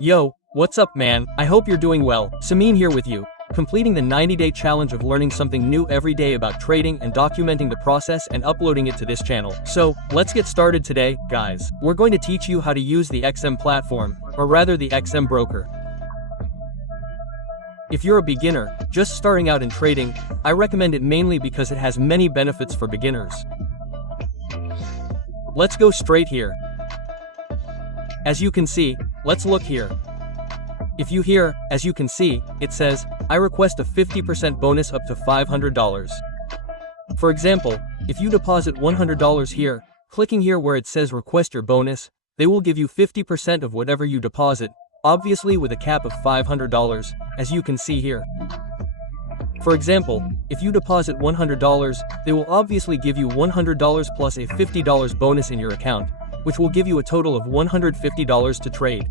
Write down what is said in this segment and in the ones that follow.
Yo, what's up man? I hope you're doing well. Samin here with you, completing the 90-day challenge of learning something new every day about trading and documenting the process and uploading it to this channel. So, let's get started today, guys. We're going to teach you how to use the XM platform, or rather the XM broker. If you're a beginner, just starting out in trading, I recommend it mainly because it has many benefits for beginners. Let's go straight here. As you can see, let's look here. If you hear, as you can see, it says, I request a 50% bonus up to $500. For example, if you deposit $100 here, clicking here where it says request your bonus, they will give you 50% of whatever you deposit, obviously with a cap of $500, as you can see here. For example, if you deposit $100, they will obviously give you $100 plus a $50 bonus in your account, which will give you a total of $150 to trade.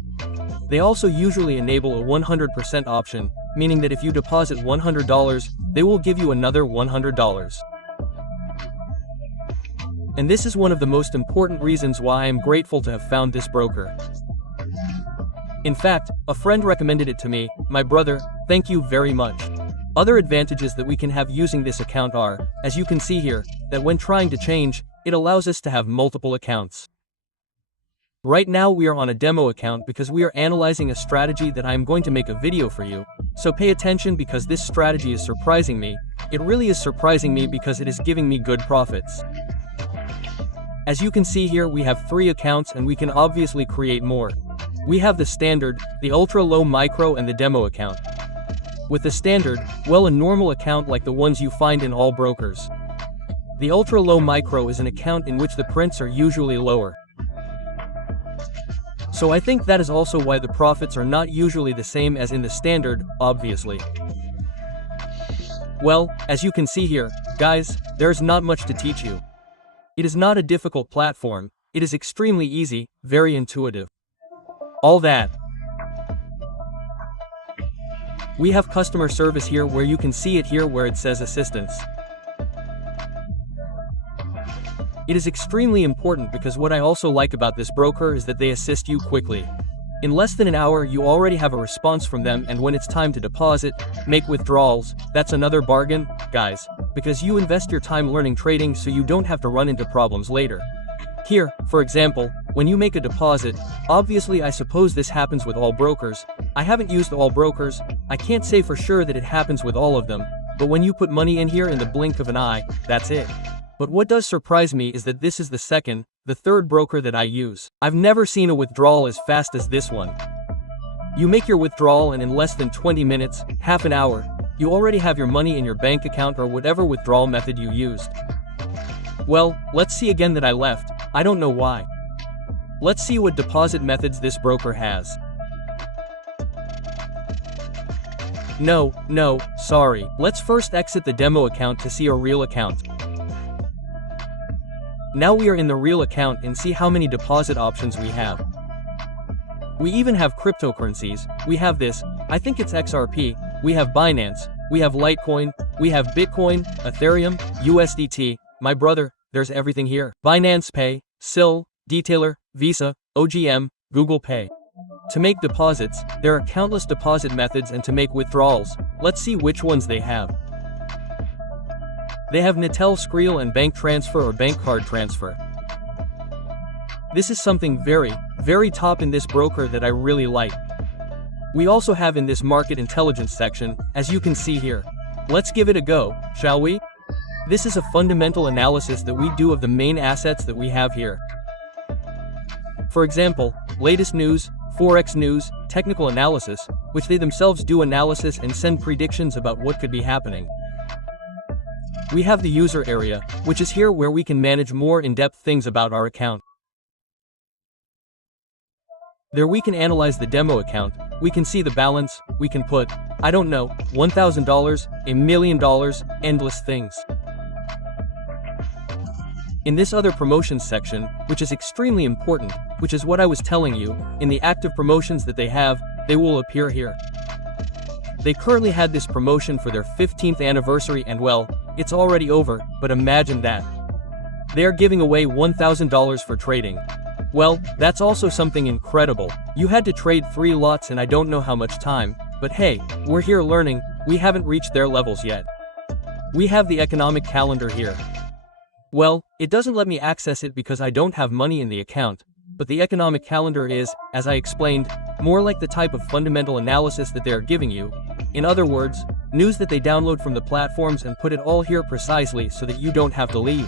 They also usually enable a 100% option, meaning that if you deposit $100, they will give you another $100. And this is one of the most important reasons why I am grateful to have found this broker. In fact, a friend recommended it to me, my brother, thank you very much. Other advantages that we can have using this account are, as you can see here, that when trying to change, it allows us to have multiple accounts. Right now we are on a demo account because we are analyzing a strategy that I am going to make a video for you, so pay attention because this strategy is surprising me. It really is surprising me because it is giving me good profits. As you can see here, we have 3 accounts and we can obviously create more. We have the standard, the ultra low micro and the demo account. With the standard, well, a normal account like the ones you find in all brokers. The ultra low micro is an account in which the prints are usually lower. So I think that is also why the profits are not usually the same as in the standard, obviously. Well, as you can see here, guys, there is not much to teach you. It is not a difficult platform, it is extremely easy, very intuitive. All that. We have customer service here where you can see it here where it says assistance. It is extremely important because what I also like about this broker is that they assist you quickly. In less than an hour you already have a response from them, and when it's time to deposit, make withdrawals, that's another bargain, guys, because you invest your time learning trading so you don't have to run into problems later. Here, for example, when you make a deposit, obviously I suppose this happens with all brokers. I haven't used all brokers, I can't say for sure that it happens with all of them, but when you put money in here in the blink of an eye, that's it. But what does surprise me is that this is the third broker that I use. I've never seen a withdrawal as fast as this one. You make your withdrawal and in less than 20 minutes, half an hour, you already have your money in your bank account or whatever withdrawal method you used. Well, let's see again that I left, I don't know why. Let's see what deposit methods this broker has. No, sorry. Let's first exit the demo account to see a real account. Now we are in the real account and see how many deposit options we have. We even have cryptocurrencies, we have this, I think it's XRP, we have Binance, we have Litecoin, we have Bitcoin, Ethereum, USDT, my brother, there's everything here. Binance Pay, SIL, Detailer, Visa, OGM, Google Pay. To make deposits, there are countless deposit methods, and to make withdrawals, let's see which ones they have. They have Nitel, Skrill and bank transfer or bank card transfer. This is something very top in this broker that I really like. We also have in this market intelligence section, as you can see here. Let's give it a go, shall we? This is a fundamental analysis that we do of the main assets that we have here. For example, latest news, Forex news, technical analysis, which they themselves do analysis and send predictions about what could be happening. We have the user area, which is here where we can manage more in-depth things about our account. There we can analyze the demo account, we can see the balance, we can put, I don't know, $1,000, $1 million, endless things. In this other promotions section, which is extremely important, which is what I was telling you, in the active promotions that they have, they will appear here. They currently had this promotion for their 15th anniversary and well, it's already over, but imagine that. They are giving away $1,000 for trading. Well, that's also something incredible. You had to trade 3 lots and I don't know how much time, but hey, we're here learning, we haven't reached their levels yet. We have the economic calendar here. Well, it doesn't let me access it because I don't have money in the account, but the economic calendar is, as I explained, more like the type of fundamental analysis that they are giving you. In other words, news that they download from the platforms and put it all here precisely so that you don't have to leave.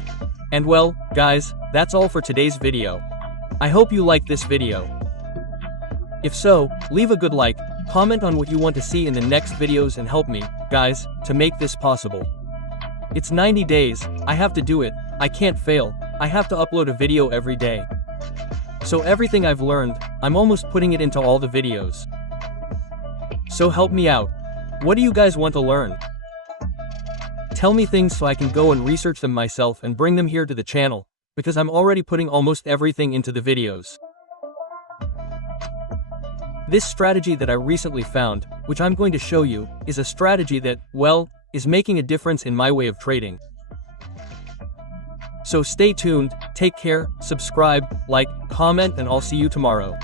And well, guys, that's all for today's video. I hope you liked this video. If so, leave a good like, comment on what you want to see in the next videos and help me, guys, to make this possible. It's 90 days, I have to do it, I can't fail, I have to upload a video every day. So everything I've learned, I'm almost putting it into all the videos. So help me out. What do you guys want to learn? Tell me things so I can go and research them myself and bring them here to the channel, because I'm already putting almost everything into the videos. This strategy that I recently found, which I'm going to show you, is a strategy that, well, is making a difference in my way of trading. So stay tuned, take care, subscribe, like, comment, and I'll see you tomorrow.